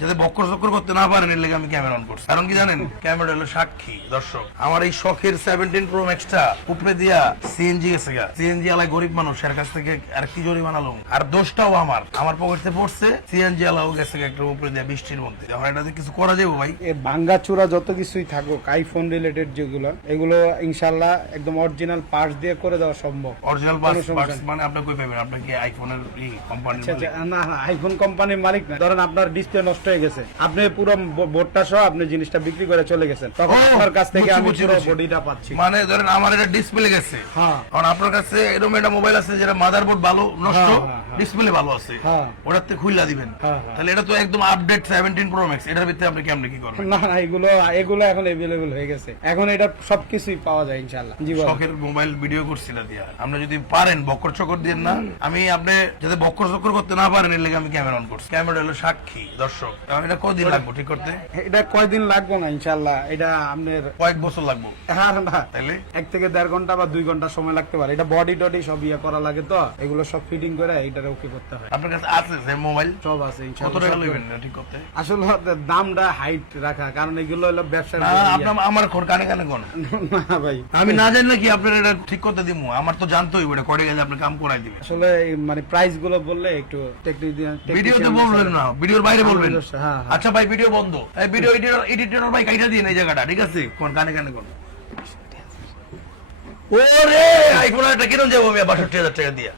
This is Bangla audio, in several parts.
যাতে বক্কর চক্কর করতে না পারেন এর লেগে আমি ক্যামেরা অন করছি। কারণ কি জানেন, ক্যামেরা হলো সাক্ষী দর্শক। আমার এই শখের 17 প্রো ম্যাক্সটা উপরে দিয়া সিএনজি গেছে গা, সিএনজি আলাই গরিব মানুষ এর কাছ থেকে আর কি জরিমানা লম, আর দোষটাও আমার পকেটে পড়ছে। সিএনজি আলাও গেছে একটা উপরে দিয়া বৃষ্টির মধ্যে। এখন এটাতে কিছু করা যাবে ভাই? এ ভাঙ্গা চূড়া যত কিছুই থাকুক আইফোন রিলেটেড যেগুলো, এগুলো ইনশাআল্লাহ একদম অরিজিনাল পার্টস দিয়ে করে দেওয়া সম্ভব। অরিজিনাল পার্টস মানে আপনি কই পাবেন? আপনি কি আইফোনের কোম্পানি? না আইফোন কোম্পানির মালিক না। ধরেন আপনার ডিসপ্লে নষ্ট হয়ে গেছে, আপনি পুরো বোর্ডটা সহ আপনি জিনিসটা বিক্রি করে চলে গেছেন, তখন আপনার কাছ থেকে আমি পুরো বডিটা পাচ্ছি। মানে ধরেন আমার এটা ডিসপ্লে গেছে, হ্যাঁ, কারণ আপনার কাছে এরকম একটা মোবাইল আছে যেটা মাদারবোর্ড ভালো নষ্ট, ডিসপ্লে ভালো আছে, ওটাতে খুইলা দিবেন, তাহলে এটা তো একদম আপডেট 17 প্রো ম্যাক্স। এটার ভিতরে আপনি কেমনে কি করবেন? না এগুলো এখন अवेलेबल হয়ে গেছে, এখন এটা সবকিছুই পাওয়া যায় ইনশাআল্লাহ। জি ভাই, শখের মোবাইল ভিডিও করছিল দিয়া আপনি যদি পারেন বক্কর চক্কর দিয়েন না। আমি আপনি যাতে বক্কর চক্কর করতে না পারেন এর লেগে আমি ক্যামেরা অন করছি। ক্যামেরা হলো সাক্ষী দর্শক। এখন এটা কতদিন লাগবে ঠিক করতে? এটা কয়দিন লাগবে না ইনশাআল্লাহ, এটা আপনার কয়েক বছর লাগবে। হ্যাঁ না, তাইলে 1 থেকে 1.5 ঘন্টা বা 2 ঘন্টা সময় লাগতে পারে। এটা বডি টডি সব ইয়ে করা লাগে, তো এগুলো সব ফিটিং করে এটারে ওকে করতে হয়। আপনার কাছে আছে যে মোবাইল সব আছে কত ইনশাআল্লাহ। টাকা নেবেন ঠিক করতে? আসলে দামটা হাইট রাখা, কারণ এগুলো হলো ব্যবসার। না আপনার আমার কানে কানে কোন না ভাই, আমি না জানলে কি আপনার এটা ঠিক করতে দিব? আমার তো জানতেই হবে এটা কড়ে গেলে আপনি কাম করাই দিবেন। আসলে মানে প্রাইস গুলো বললে একটু ভিডিওতে বলবেন না, ভিডিওর বাইরে বলবেন। হ্যাঁ, আচ্ছা ভাই ভিডিও বন্ধ, এই ভিডিও এডিটর ভাই কাইটা দিন এই জায়গাটা, ঠিক আছে? কোন কানে কানে কোন ওরে আইফোন এটা কিরম যাবো আমি ৬২,০০০ টাকা দিয়া?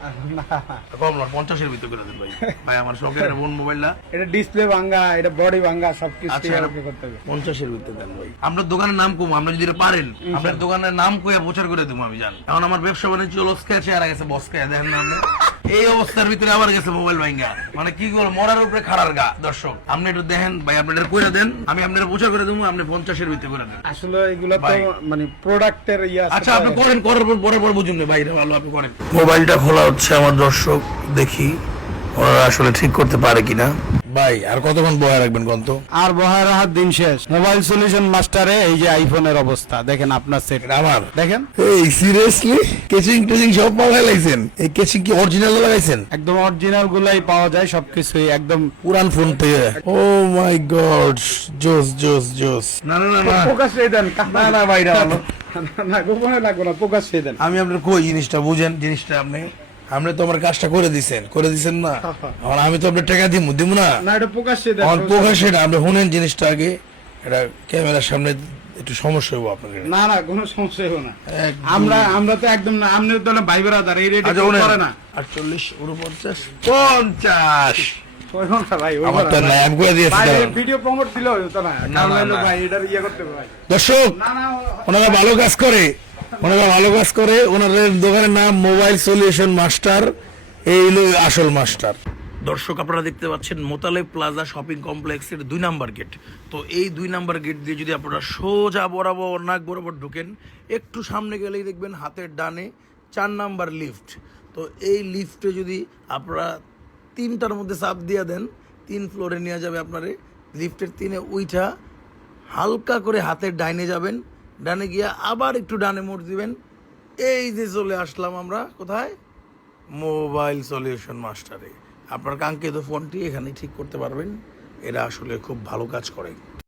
কম না ৫০ এর ভিতর করে দেন ভাই। ভাই আমার শখের ফোন মোবাইল না, এটা ডিসপ্লে ভাঙা, এটা বডি ভাঙা, সবকিছু আচ্ছা, ওকে করতে হবে। ৫০ এর ভিতর দেন ভাই। আপনার দোকানের নাম কম, আপনি যদি এটা পারেন আপনার দোকানের নাম কইয়া প্রচার করে দেবো আমি জানি। এখন আমার ব্যবসা বাণিজ্য লস্কাছে আর গেছে বসকায়, দেখেন না আপনি? এই অবস্থার ভিতরে আবার গেছে মোবাইল ভাঙ্গা, মানে কি করবো মরার উপরে খাড়ার গা। দর্শক আপনি একটু দেখেন ভাই, আপনি এটা কইরা দেন, আমি আপনার প্রচার করে দেবো, আপনি ৫০ এর ভিতরে করে দেন। আসলে এগুলো তো মানে প্রোডাক্টের ইয়ে আছে। আচ্ছা আপনি করেন, করার পর বুঝুন না ভাই, এটা ভালো আপনি করেন। মোবাইলটা খোলা হচ্ছে আমার দর্শক, দেখি ওরা আসলে ঠিক করতে পারে কিনা। ভাই আর কতক্ষণ বয়া রাখবেন কোন তো? আর বহায় রাহার দিন শেষ। মোবাইল সলিউশন মাস্টারে এই যে আইফোনের অবস্থা দেখেন, আপনার সেট আমার দেখেন। এই সিরিয়াসলি কেচিং টেচিং সব পাওয়া লাগাইছেন? এই কেচিং কি অরিজিনাল লাগাইছেন? একদম অরিজিনাল গুলাই পাওয়া যায়, সবকিছুই একদম পুরান ফোন থেকে। ও মাই গড, জোস জোস জোস। না না না না প্রকাশ দিয়ে দেন। না না ভাই না, না গোপনে লাগবে না, প্রকাশ দিয়ে দেন। আমি আপনার কই জিনিসটা বুঝেন, জিনিসটা আপনি তো আমার কাজটা করে দিছেন না, এখন আমি তো আপনার টাকা দিব না। না এটা প্রকাশ দিয়ে দেন। আমার প্রকাশে না, আপনি শুনেন জিনিসটা আগে, এটা ক্যামেরার সামনে একটু সমস্যা হবো আপনাকে। না না কোনো সমস্যা হবে না, আমরা তো একদম না, আপনি তো না ভাই ব্রাদার, এই রেট করে না। 48 49 50 ভাই আমার তো না, আমি করে দিয়েছি। ভিডিও প্রমোট দিলে হতো না, কারণ হলো ভাই এটা ইয়ে করতে হবে ভাই। দর্শক না না ওনারা ভালো কাজ করে, ওনাদের দোকানের নাম মোবাইল সলিউশন মাস্টার, এই হলো আসল মাস্টার। দর্শক আপনারা দেখতে পাচ্ছেন মোতালেব প্লাজা শপিং কমপ্লেক্সের 2 নাম্বার গেট। তো এই 2 নাম্বার গেট দিয়ে যদি আপনারা সোজা বরাবর নাক বরাবর ঢুকেন, একটু সামনে গেলেই দেখবেন হাতের ডানে 4 নাম্বার লিফট। তো এই লিফটে যদি আপনারা 3টার মধ্যে চাপ দিয়ে দেন, 3 ফ্লোরে নিয়ে যাবে আপনারে। লিফটের 3-এ উইঠা হালকা করে হাতের ডাইনে যাবেন, ডানে গিয়া আবার একটু ডানে মোড় দিবেন, এই যে চলে আসলাম আমরা কোথায়? মোবাইল সলিউশন মাস্টারে। আপনার কাঙ্ক্ষিত ফোনটি এখানে ঠিক করতে পারবেন, এরা আসলে খুব ভালো কাজ করে।